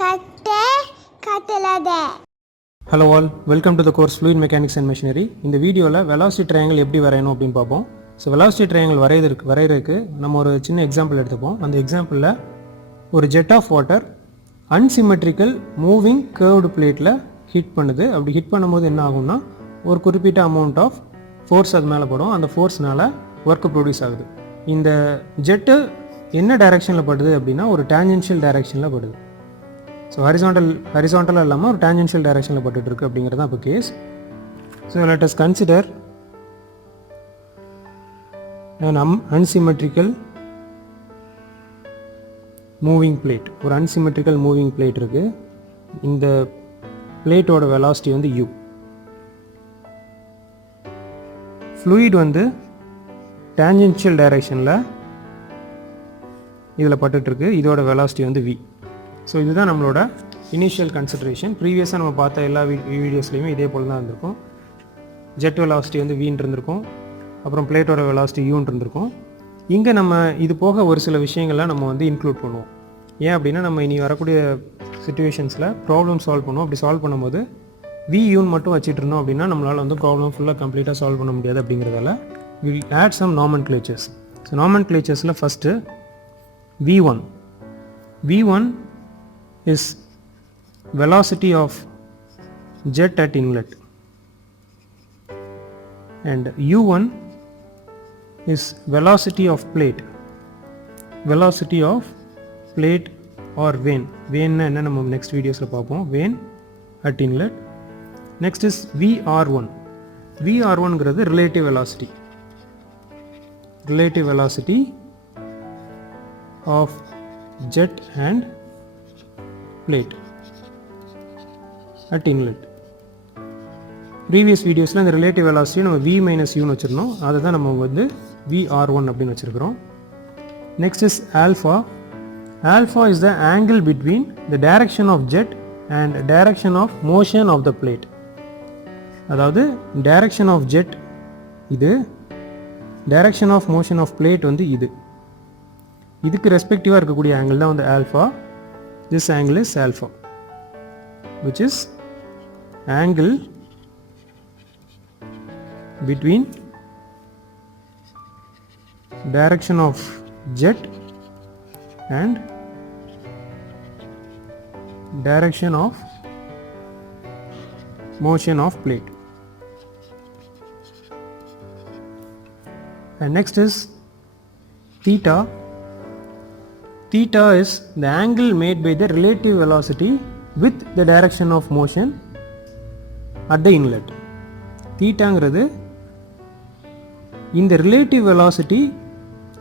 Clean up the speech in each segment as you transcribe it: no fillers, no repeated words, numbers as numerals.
கட்டே கட்டலாதே. Hello all, welcome to the course Fluid Mechanics and Machinery. இந்த வீடியோவில் velocity triangle எப்படி வரையணும் அப்படின்னு பார்ப்போம். ஸோ velocity triangle வரைகிறதுக்கு நம்ம ஒரு சின்ன எக்ஸாம்பிள் எடுத்துப்போம். அந்த எக்ஸாம்பிளில் ஒரு jet of water unsymmetrical moving curved பிளேட்டில் ஹிட் பண்ணுது. அப்படி ஹிட் பண்ணும்போது என்ன ஆகும்னா ஒரு குறிப்பிட்ட அமௌண்ட் ஆஃப் ஃபோர்ஸ் அது மேலே படும். அந்த ஃபோர்ஸ்னால் ஒர்க்கு ப்ரொடியூஸ் ஆகுது. இந்த ஜெட்டு என்ன டைரெக்ஷனில் படுது அப்படின்னா ஒரு டேஞ்சென்ஷியல் டைரெக்ஷனில் படுது. ஸோ ஹரிசாண்டலாக இல்லாமல் ஒரு டேஞ்சென்ஷியல் டைரெக்ஷனில் பட்டுருக்கு அப்படிங்கிறது தான் இப்போ case. So let us consider an unsymmetrical moving plate. ஒரு அன்சிமெட்ரிக்கல் மூவிங் பிளேட் இருக்குது. இந்த பிளேட்டோட வெலாசிட்டி வந்து u. ஃப்ளூயிட் வந்து டேஞ்சென்ஷியல் டைரெக்ஷனில் இதில் பட்டுட்ருக்கு. இதோட வெலாசிட்டி வந்து v. ஸோ இதுதான் நம்மளோட இனிஷியல் கன்சிடரேஷன். ப்ரீவியஸாக நம்ம பார்த்த எல்லா வீடியோஸ்லையுமே இதே போல் தான் இருந்திருக்கும். ஜெட் வெலாசிட்டி வந்து வின்னு இருந்திருக்கும், அப்புறம் பிளேட்டோட வெலாசிட்டி யூன்னு இருந்திருக்கும். இங்கே நம்ம இது போக ஒரு சில விஷயங்கள்லாம் நம்ம வந்து இன்க்ளூட் பண்ணுவோம். ஏன் அப்படின்னா நம்ம இனி வரக்கூடிய சுச்சுவேஷன்ஸில் ப்ராப்ளம் சால்வ் பண்ணுவோம். அப்படி சால்வ் பண்ணும்போது வி யூன்னு மட்டும் வச்சுட்டு இருந்தோம் அப்படின்னா நம்மளால் வந்து ப்ராப்ளம் ஃபுல்லாக கம்ப்ளீட்டாக சால்வ் பண்ண முடியாது. அப்படிங்கிறதால will add some nomenclatures. So நாமென்க்ளேச்சர்ஸில் first v1. v1 is velocity of jet at inlet, and u1 is velocity of plate or vane. Vane na enna நம்ம next videos la paapom. Vane at inlet. Next is vr1. vr1 ங்கிறது relative velocity of jet and plate at inlet. Previous வீடியோஸில் இந்த relative velocity நம்ம v minus யூன்னு வச்சுருந்தோம். அதை தான் நம்ம வந்து vr1 அப்படின்னு வச்சுருக்கிறோம். Next is alpha. Alpha is the angle between the direction of jet and direction of motion of the plate. அதாவது டைரக்ஷன் ஆஃப் ஜெட் இது, direction of motion of plate வந்து இதுக்கு ரெஸ்பெக்டிவாக இருக்கக்கூடிய ஆங்கிள் தான் வந்து alpha. This angle is alpha, which is angle between direction of jet and direction of motion of plate. And next is theta. Theta is the angle made by the relative velocity with the direction of motion at the inlet. தீட்டாங்கிறது இந்த relative velocity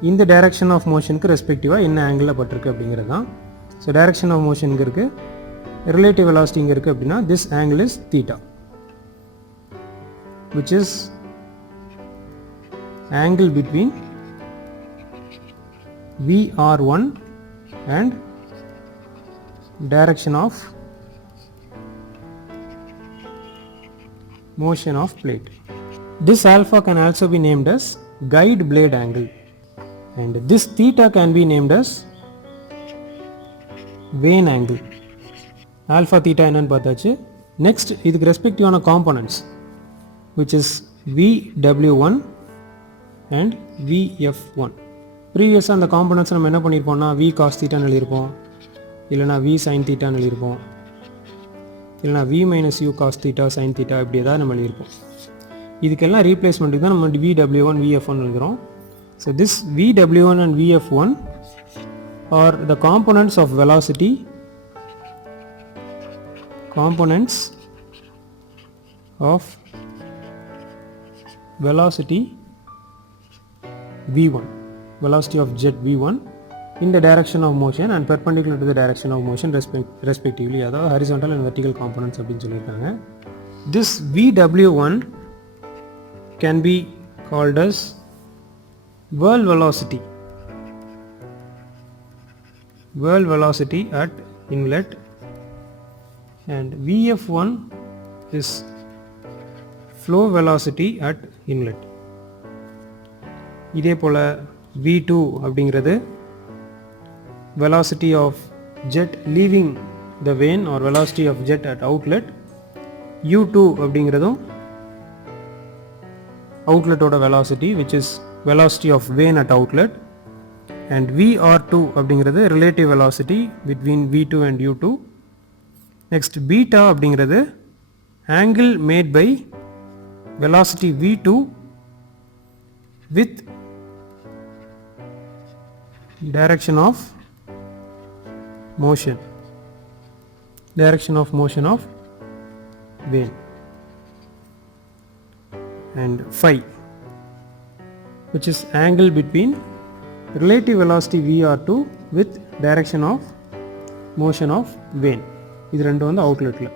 இந்த direction of மோஷனுக்கு ரெஸ்பெக்டிவாக என்ன ஆங்கிளில் பட்டிருக்கு அப்படிங்கிறது தான். ஸோ டைரக்ஷன் ஆஃப் மோஷன் இங்கே இருக்குது, ரிலேட்டிவ் வெலாசிட்டி இங்கே இருக்குது அப்படின்னா this angle is theta, which is angle between vr1 and direction of motion of plate. This alpha can also be named as guide blade angle, and this theta can be named as vane angle. Alpha theta என்னன்னு பார்த்தாச்சு. Next இதுக்கு ரெஸ்பெக்டிவான components which is vw1 and vf1. ப்ரீவியஸாக அந்த காம்பனன்ட்ஸ் நம்ம என்ன பண்ணியிருப்போம்னா v cos தீட்டான்னு எழுதியிருப்போம், இல்லைனா v sin தீட்டான்னு எழுதியிருப்போம், இல்லைனா v minus u cos theta sin theta இப்படி ஏதாவது நம்ம எழுதியிருப்போம். இதுக்கெல்லாம் ரீப்ளேஸ்மெண்ட்டுக்கு தான் நம்ம vw1 vf1 எழுதுகிறோம். So this vw1 and vf1 are the components of velocity v1, velocity of jet v1 in the direction of motion and perpendicular to the direction of motion respectively. அதாவது horizontal and vertical components அப்படின்னு சொல்லியிருக்காங்க. This vw1 can be called as whirl velocity at inlet, and vf1 is flow velocity at inlet. இதே போல் v2 அப்படிங்கிறது velocity of jet leaving the vane or velocity of jet at outlet. u2 அப்படிங்கிறதும் outlet ஓட velocity, which is velocity of vane at outlet. And vr2 அப்படிங்கிறது relative velocity between v2 and u2. Next beta அப்படிங்கிறது angle made by velocity v2 with direction of motion of vane. And phi, which is angle between relative velocity vr2 with direction of motion of vane. இது ரெண்டு வந்து outletல.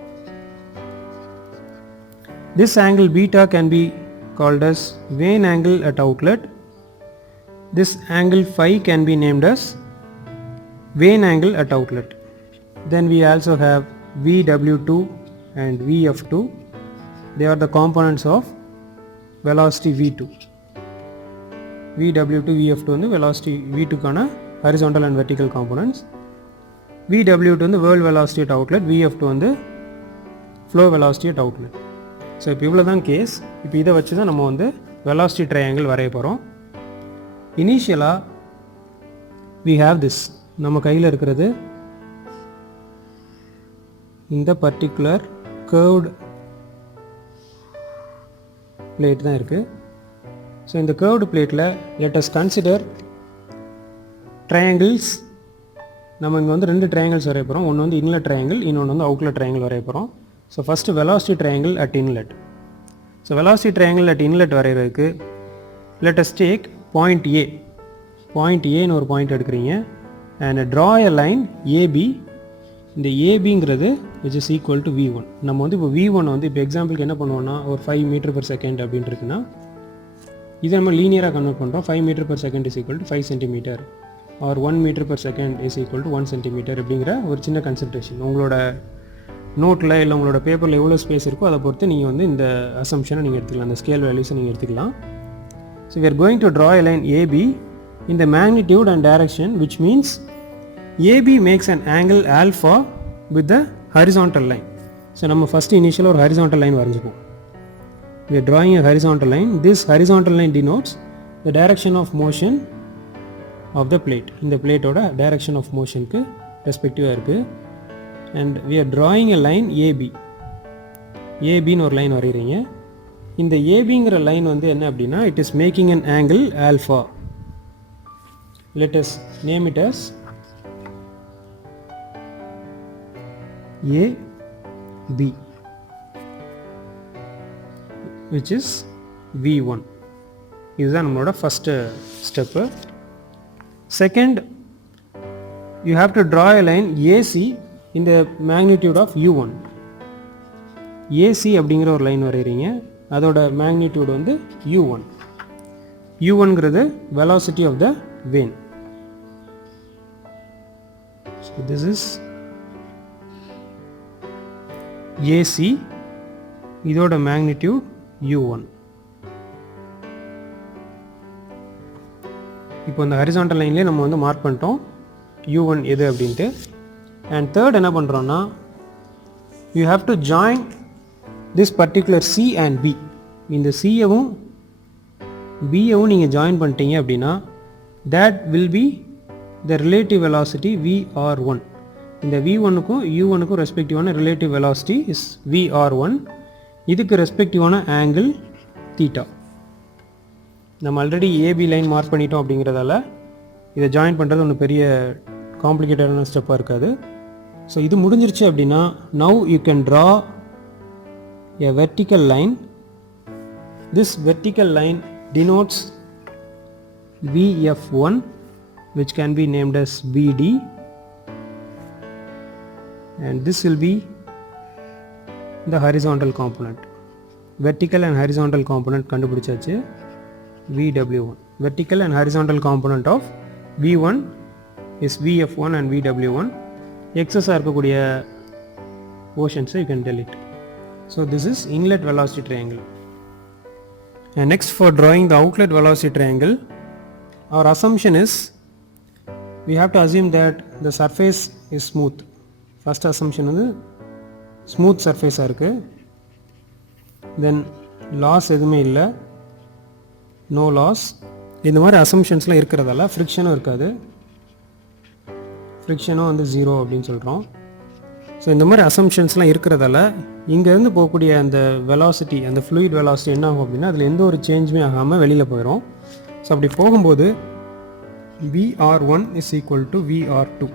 This angle beta can be called as vane angle at outlet. This angle phi can be named as vane angle at outlet. Then we also have vw2 and vf2. They are the components of velocity v2. vw2 vf2 வந்து velocity v2 கான horizontal and vertical components. vw2 வந்து world velocity at outlet, vf2 வந்து flow velocity at outlet. So இப்போ இவ்வளோ தான் கேஸ். இப்போ இதை வச்சு தான் நம்ம வந்து velocity triangle வரைய போகிறோம். இனிஷியலாக we have this, நம்ம கையில் இருக்கிறது இந்த பர்டிகுலர் curved plate தான் இருக்குது. ஸோ இந்த curved plateல let us consider triangles. நம்ம இங்கே வந்து ரெண்டு ட்ரையாங்கிள்ஸ் வரைய போகிறோம். ஒன்று வந்து இன்லெட் ட்ரையாங்கிள், இன்னொன்று வந்து அவுட்லெட் ட்ரையாங்கிள் வரைய போகிறோம். So first velocity triangle at inlet. So velocity triangle at inlet வரைகிறதுக்கு let us take point A. Point ஏன்னு ஒரு பாயிண்ட் எடுக்கிறீங்க and draw a line AB. இந்த ஏபிங்கிறது which is equal to V1. நம்ம வந்து இப்போ V1 வந்து இப்போ எக்ஸாம்பிளுக்கு என்ன பண்ணுவோம்னா ஒரு 5 m/s அப்படின்னு இருக்குன்னா இதை நம்ம லீனியராக கன்வெர்ட் பண்ணுறோம். 5 m/s is equal to 5 cm or 1 m/s is equal to 1 cm அப்படிங்கிற ஒரு சின்ன கன்சன்ட்ரேஷன். உங்களோட நோட்டில் இல்லை உங்களோட பேப்பரில் எவ்வளோ ஸ்பேஸ் இருக்கோ அதை பொறுத்து நீங்கள் வந்து இந்த அசம்ஷனை நீங்கள் எடுத்துக்கலாம், அந்த ஸ்கேல் வேல்யூஸை நீங்கள் எடுத்துக்கலாம். So we are going to draw a line AB in the magnitude and direction, which means AB makes an angle alpha with the horizontal line. So நம்ம ஃபஸ்ட்டு இனிஷியலாக ஒரு horizontal line வரைஞ்சிப்போம். We are drawing a horizontal line. This horizontal line denotes the direction of motion of the plate. இந்த பிளேட்டோட direction of motionக்கு ரெஸ்பெக்டிவாக இருக்குது. and we are drawing a line AB. ABன்னு ஒரு லைன் வரைகிறீங்க. இந்த ABங்கிற லைன் வந்து என்ன அப்படின்னா it is making an angle alpha. Let us name it as AB, which is V1. இதுதான் நம்மளோட first step. Second, you have to draw a line AC in the magnitude of U1. AC அப்படிங்கிற ஒரு லைன் வரைகிறீங்க, அதோட மேக்னிடியூட் வந்து U1. U1ங்கிறது velocity of the vane. So this is AC, இதோட magnitude U1. இப்போ இந்த ஹரிசாண்டல் லைன்லேயே நம்ம வந்து மார்க் பண்ணிட்டோம் U1 எது அப்படின்ட்டு. அண்ட் தேர்ட் என்ன பண்ணுறோன்னா you have to join this particular C and B. இந்த சியவும் பியவும் நீங்கள் ஜாயின் பண்ணிட்டீங்க அப்படின்னா that will be the relative velocity VR1. இந்த V1க்கும் U1க்கும் ரெஸ்பெக்டிவான ரிலேட்டிவ் வெலாசிட்டி இஸ் VR1. இதுக்கு ரெஸ்பெக்டிவான ஆங்கிள் தீட்டா. நம்ம ஆல்ரெடி ஏபி லைன் மார்க் பண்ணிட்டோம் அப்படிங்கிறதால இதை ஜாயின் பண்ணுறது ஒன்று பெரிய காம்ப்ளிகேட்டடான ஸ்டெப்பாக இருக்காது. ஸோ இது முடிஞ்சிருச்சு அப்படின்னா now you can draw a vertical line. This vertical line denotes VF1, which can be named as BD, and this will be the horizontal component. Vertical and horizontal component கண்டுபிடிச்சாச்சு. VW1. Vertical and horizontal component of V1 is VF1 and VW1. excess இருக்கக்கூடிய portions you can delete. So this is inlet velocity triangle. And next, for drawing the outlet velocity triangle, our assumption is we have to assume that the surface is smooth first assumption வந்து ஸ்மூத் சர்ஃபேஸாக இருக்குது. தென் லாஸ் எதுவுமே இல்லை, no loss. இந்த மாதிரி அசம்ஷன்ஸ்லாம் இருக்கிறதால ஃப்ரிக்ஷனும் இருக்காது, ஃப்ரிக்ஷனும் வந்து 0 அப்படின்னு சொல்கிறோம். ஸோ இந்த மாதிரி அசம்ஷன்ஸ்லாம் இருக்கிறதால இங்கேருந்து போகக்கூடிய அந்த வெலாசிட்டி, அந்த ஃப்ளூயிட் வெலாசிட்டி என்ன ஆகும் அப்படின்னா அதில் எந்த ஒரு சேஞ்சுமே ஆகாமல் வெளியில் போயிடும். ஸோ அப்படி போகும்போது VR1 is equal to VR2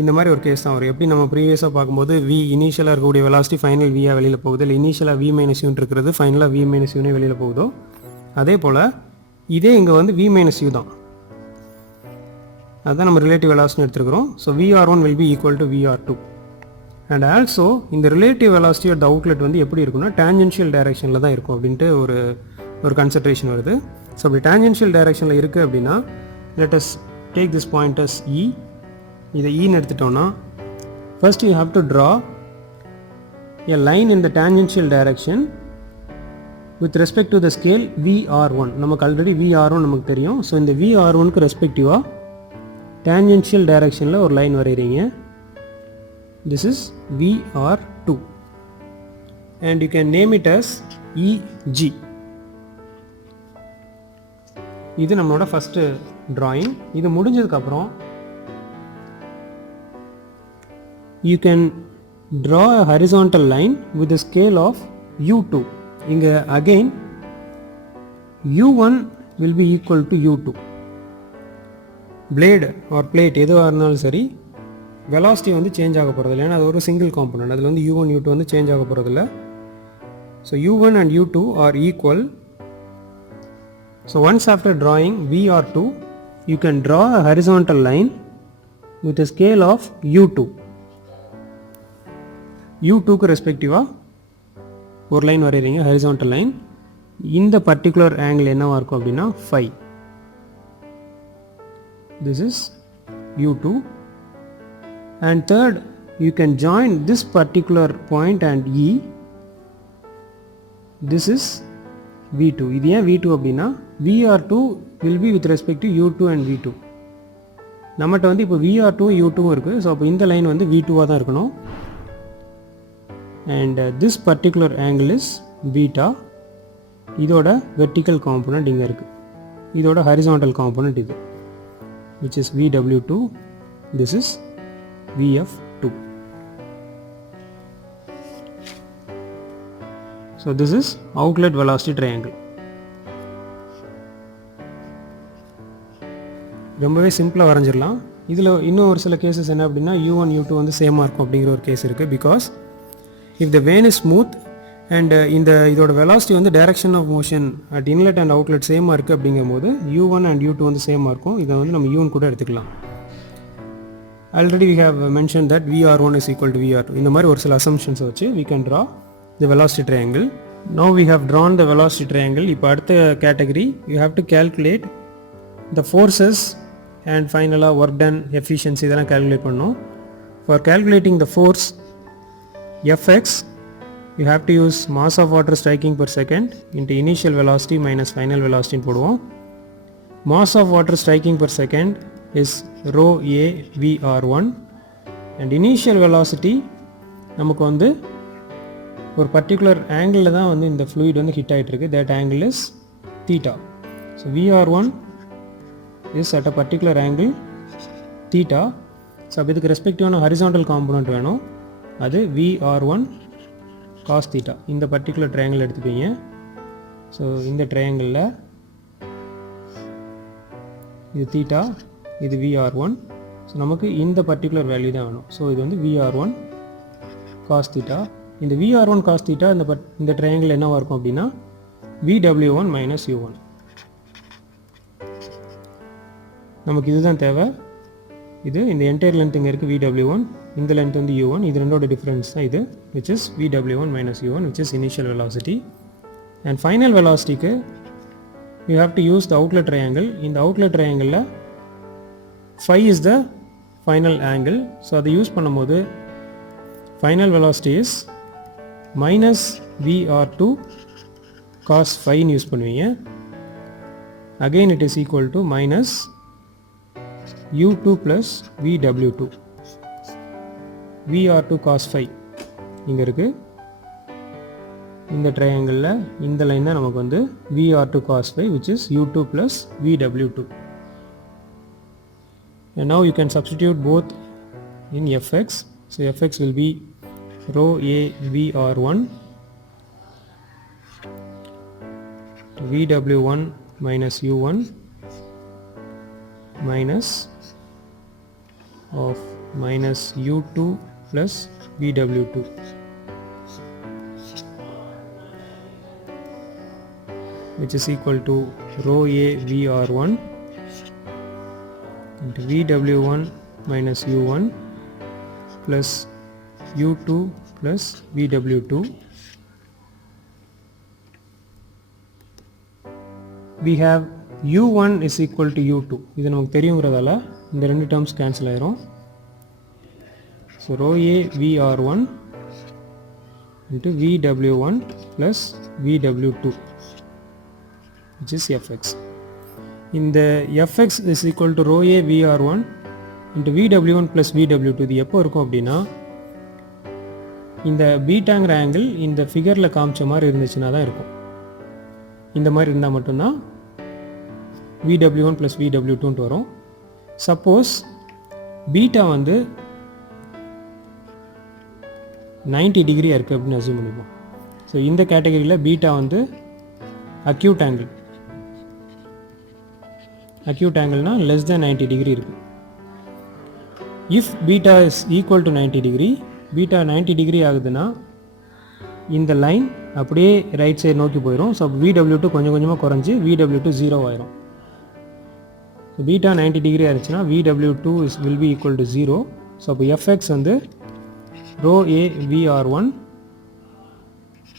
இந்த மாதிரி ஒரு கேஸ் தான் வரும். எப்படி நம்ம ப்ரீவியஸாக பார்க்கும்போது இனிஷியலாக இருக்கக்கூடிய வெலாசிட்டி ஃபைனல் வியாக வெளியில் போகுது, இல்லை இனிஷியலாக V - U இருக்கிறது ஃபைனலாக V - U வெளியில் போகுதோ, அதே போல் இதே இங்கே வந்து V - U தான், அதுதான் நம்ம ரிலேட்டிவ் வெலாசிட்டி எடுத்துருக்கிறோம். So VR1 will be equal to VR2. And also இந்த relative velocity of the outlet வந்து எப்படி இருக்குன்னா டேஞ்சென்ஷியல் டைரெக்ஷனில் தான் இருக்கும் அப்படின்ட்டு ஒரு கன்சன்ட்ரேஷன் வருது. ஸோ அப்படி டேஞ்சென்ஷியல் டைரெக்ஷனில் இருக்குது அப்படின்னா let us take this point as E. இதை ஈன்னு எடுத்துட்டோம்னா first you have to draw a line in the tangential direction with respect to the scale VR1. நமக்கு ஆல்ரெடி VR1 நமக்கு தெரியும். ஸோ இந்த VR1க்கு ரெஸ்பெக்டிவாக டேஞ்சென்ஷியல் டைரெக்ஷனில் ஒரு லைன் வரைகிறீங்க. this is VR2 and you can name it as EG. இது நம்மளோட ஃபஸ்ட்டு drawing. இது முடிஞ்சதுக்கப்புறம் you can draw a horizontal line with the scale of U2. இங்கே again U1 will be equal to U2. blade or plate எதுவாக இருந்தாலும் சரி வெலாசிட்டி வந்து சேஞ்ச் ஆக போகிறதில்ல, ஏன்னா அது ஒரு சிங்கிள் காம்பனண்ட், அதில் வந்து U1 U2 வந்து சேஞ்ச் ஆக போகிறதில்ல. So U1 and U2 are equal. So once after drawing VR2 you can draw a horizontal line with a scale of U2. U2க்கு ரெஸ்பெக்டிவாக ஒரு லைன் வரைகிறீங்க, ஹரிசான்டல் லைன். இந்த பர்டிகுலர் ஆங்கிள் என்னவாக இருக்கும் அப்படின்னா phi. This is U2. And third, you can join this particular point and E. This is V2. இது ஏன் V2 அப்படின்னா VR2 will be with respect to U2 and V2. நம்மகிட்ட வந்து இப்போ VR2 U2 இருக்குது. ஸோ அப்போ இந்த லைன் வந்து V2வாக தான் இருக்கணும். And this particular angle is beta. இதோட vertical component இங்கே இருக்குது, இதோட horizontal component இது, which is VW2. This is VF2. So this is outlet velocity triangle. ரொம்பவே சிம்பிளாக வரைஞ்சிடலாம். இதில் இன்னும் ஒரு சில கேசஸ் என்ன அப்படின்னா U1 U2 வந்து சேமாக இருக்கும் அப்படிங்கிற ஒரு கேஸ் இருக்குது. Because if the vane is smooth and இதோட velocity வந்து direction of motion at inlet and outlet சேமாக இருக்குது அப்படிங்கும்போது U1 and U2 வந்து சேமாக இருக்கும். இதை வந்து நம்ம U1 கூட எடுத்துக்கலாம். Already we have mentioned that VR1 is equal to VR2. இந்த மாதிரி ஒரு சில assumptions வச்சு we can draw the velocity triangle. Now we have drawn the velocity triangle. இப்போ அடுத்த category you have to calculate the forces and finally work done, efficiency இதெல்லாம் calculate பண்ணணும். For calculating the force Fx you have to use mass of water striking per second into initial velocity minus final velocity போடுவோம். Mass of water striking per second is rho a VR1 and initial velocity நமக்கு வந்து ஒரு பர்டிகுலர் ஆங்கிளில் தான் வந்து இந்த ஃப்ளூயிட் வந்து ஹிட் ஆகிட்டு இருக்கு. that angle is theta. So VR1 is at a particular angle theta. So இதுக்கு ரெஸ்பெக்டிவான ஹரிசாண்டல் காம்பனண்ட் வேணும், அது VR1 cos theta. இந்த பர்டிகுலர் ட்ரையாங்கிள் எடுத்துப்பீங்க. ஸோ இந்த ட்ரையாங்கிளில் இது தீட்டா, இது VR1. ஸோ நமக்கு இந்த பர்டிகுலர் வேல்யூ தான் வேணும். ஸோ இது வந்து VR1 cos theta. இந்த VR1 cos theta இந்த ட்ரையாங்கிள் என்னவாக இருக்கும் அப்படின்னா VW1 minus U1. நமக்கு இதுதான் தேவை. இது இந்த என்டையர் லென்த் இங்கே இருக்குது VW1, இந்த லென்த் வந்து U1, இது ரெண்டோட டிஃப்ரென்ஸ் தான் இது, which is VW1 minus U1, which is initial velocity. And final velocityக்கு you have to use the outlet triangle. இந்த outlet triangleல phi is the final angle. So அதை யூஸ் பண்ணும்போது final velocity is minus VR2 cos phi ன்னு யூஸ் பண்ணுவீங்க. Again it is equal to minus U2 plus VW2. VR2 cos phi இங்கே இருக்குது. இந்த ட்ரையாங்கிளில் இந்த லைன் தான் நமக்கு வந்து VR2 cos phi which is U2 plus VW2. And now you can substitute both in Fx. So Fx will be rho a VR1 VW1 minus U1 minus of minus U2 plus VW2 which is equal to rho a VR1 into VW1 minus U1 plus U2 plus VW2. We have U1 is equal to U2. இது நமக்கு தெரியுங்கிறதால இந்த ரெண்டு terms cancel ஆயிரும். So rho a VR1 into VW1 plus VW2 which is Fx. இந்த Fx is equal to rho a VR1 into VW1 plus VW2 இது எப்போ இருக்கும் அப்படின்னா இந்த பீட்டாங்கிற ஆங்கிள் இந்த ஃபிகரில் காமிச்ச மாதிரி இருந்துச்சுன்னா தான் இருக்கும். இந்த மாதிரி இருந்தால் மட்டும்தான் VW1 plus VW2 வரும். சப்போஸ் பீட்டா வந்து 90 டிகிரியாக இருக்குது அப்படின்னு அசியூம் பண்ணிப்போம். ஸோ இந்த கேட்டகரியில் பீட்டா வந்து அக்யூட் ஆங்கிள்னால் less than 90 டிகிரி இருக்குது. If beta is equal to 90 degree, beta 90 டிகிரி ஆகுதுன்னா இந்த லைன் அப்படியே ரைட் சைடு நோக்கி போயிடும். ஸோ VW2 கொஞ்சம் கொஞ்சமாக குறைஞ்சி VW2 0 ஆயிரும். ஸோ பீட்டா 90 டிகிரி ஆயிடுச்சுன்னா VW2 will be equal to 0. ஸோ அப்போ Fx வந்து row a VR1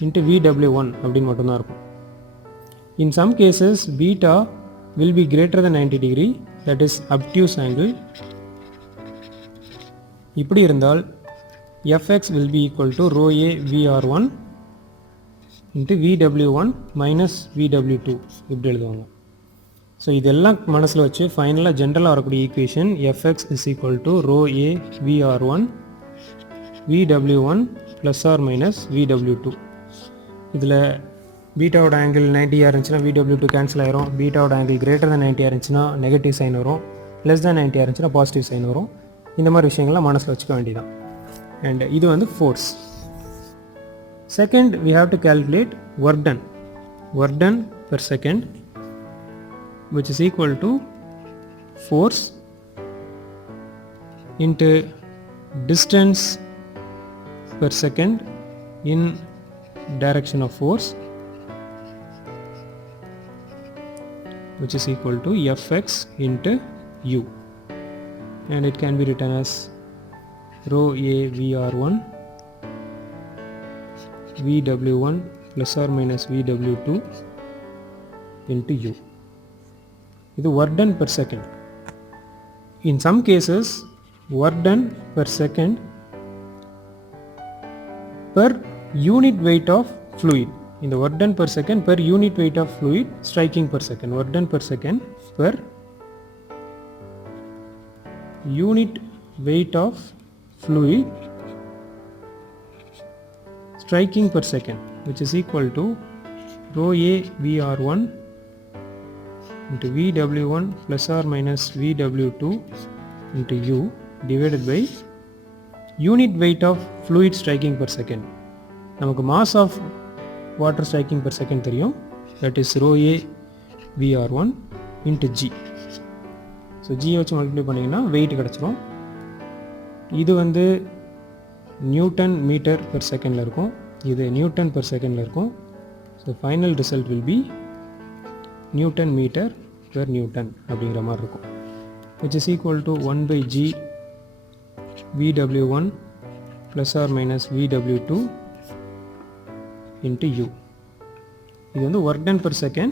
into VW1 அப்படின்னு மட்டும்தான் இருக்கும். In some cases beta will be greater than 90 degree, that is obtuse angle. இப்படி இருந்தால் Fx will be equal to rho a VR1 into VW1 minus VW2 இப்படி எழுதுவாங்க. ஸோ இதெல்லாம் மனசில் வச்சு ஃபைனலாக ஜென்ரலாக வரக்கூடிய equation Fx is equal to rho a VR1 VW1 plus or minus VW2. இதில் பீட்டாவோட ஆங்கிள் 90 இருந்துச்சுன்னா VW2 கேன்சல் ஆயிரும். பீட்டாவோட ஆங்கிள் கிரேட்டர் than 90 இருந்துச்சுன்னா நெகட்டிவ் சைன் வரும். லெஸ் than 90 இருந்துச்சுன்னா பாசிட்டிவ் சைன் வரும். இந்த மாதிரி விஷயங்கள்லாம் மனசில் வச்சுக்க வேண்டியதான். அண்ட் இது வந்து force. Second we have to calculate work done per second which is equal to force into distance per second in direction of force which is equal to Fx into u, and it can be written as rho a VR1 VW1 plus or minus VW2 into u. இது work done per second. In some cases work done per second per unit weight of fluid. In the work done per second per unit weight of fluid striking per second. Work done per second per unit weight of fluid striking per second, which is equal to rho a VR1 into VW1 plus or minus VW2 into u divided by unit weight of fluid striking per second. நமக்கு mass of water striking per second தெரியும், that is rho a VR1 into g. So g வச்சு மல்டிப்ளை பண்ணிங்கன்னா வெயிட் கிடச்சிரும். இது வந்து Newton metre per செகண்டில் இருக்கும், இது நியூட்டன் பெர் செகண்டில் இருக்கும். So final result will be newton metre per newton அப்படிங்கிற மாதிரி இருக்கும், which is equal to 1 by g VW1 plus or minus VW2 into u. இது வந்து work done per second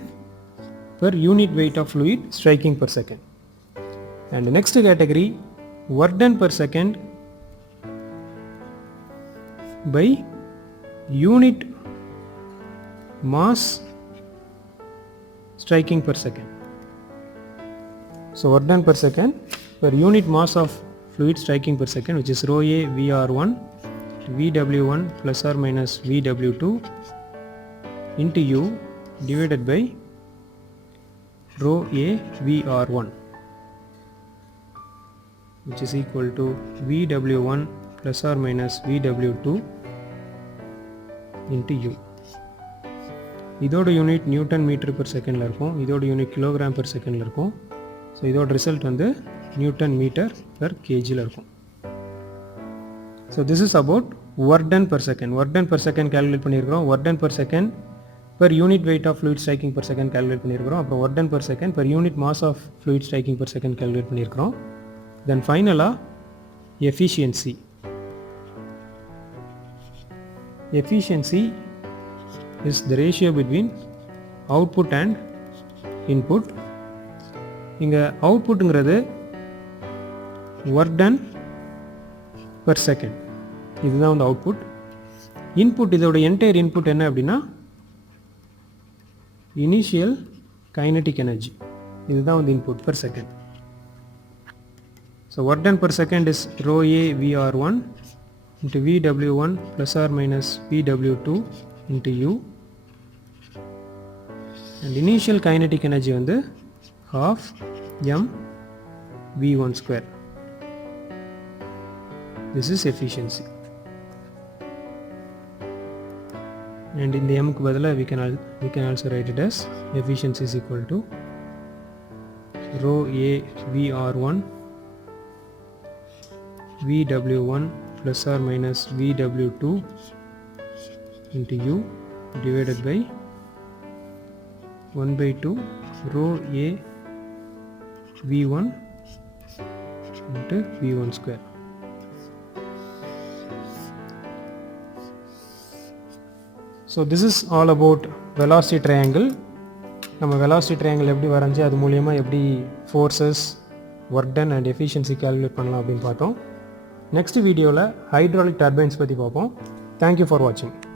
per unit weight of fluid striking per second. And the next category, work done per second by unit mass striking per second. So work done per second per unit mass of fluid striking per second, which is rho A VR1 VW1 plus or minus VW2 into U divided by rho A VR1, which is equal to VW1 plus or minus VW2 into U. இதோட unit Newton metre per செகண்டில் இருக்கும், இதோட unit kilogram per செகண்டில் இருக்கும். ஸோ இதோட ரிசல்ட் வந்து Newton metre per கேஜியில் இருக்கும். So this is about work done per second. Work done per second calculate பண்ணியிருக்கிறோம். Work done per second per unit weight of fluid striking per second calculate பண்ணியிருக்கிறோம். அப்புறம் work done per second per unit mass of fluid striking per second calculate பண்ணியிருக்கிறோம். Then ஃபைனலாக efficiency. Efficiency is the ratio between output and input. இங்கே அவுட்புட்டுங்கிறது work done per second, இதுதான் வந்து output. Input, இதோட entire input என்ன அப்படின்னா initial kinetic energy, இதுதான் வந்து input per second. So work done per second is rho a VR1 into VW1 plus or minus VW2 into U, and initial kinetic energy வந்து half m V1 square. This is efficiency. And in the m க்கு பதிலா we can also write it as efficiency is equal to rho A VR1 VW1 plus or minus VW2 into U divided by 1 by 2 rho A V1 into V1 square. So this is all about velocity triangle. நம்ம velocity triangle எப்படி வரைஞ்சி அது மூலமா எப்படி forces, work done and efficiency calculate பண்ணலாம் அப்படின்னு பார்த்தோம். நெக்ஸ்ட் வீடியோவில் ஹைட்ராலிக் டர்பைன்ஸ் பற்றி பார்ப்போம். தேங்க்யூ ஃபார் வாட்சிங்.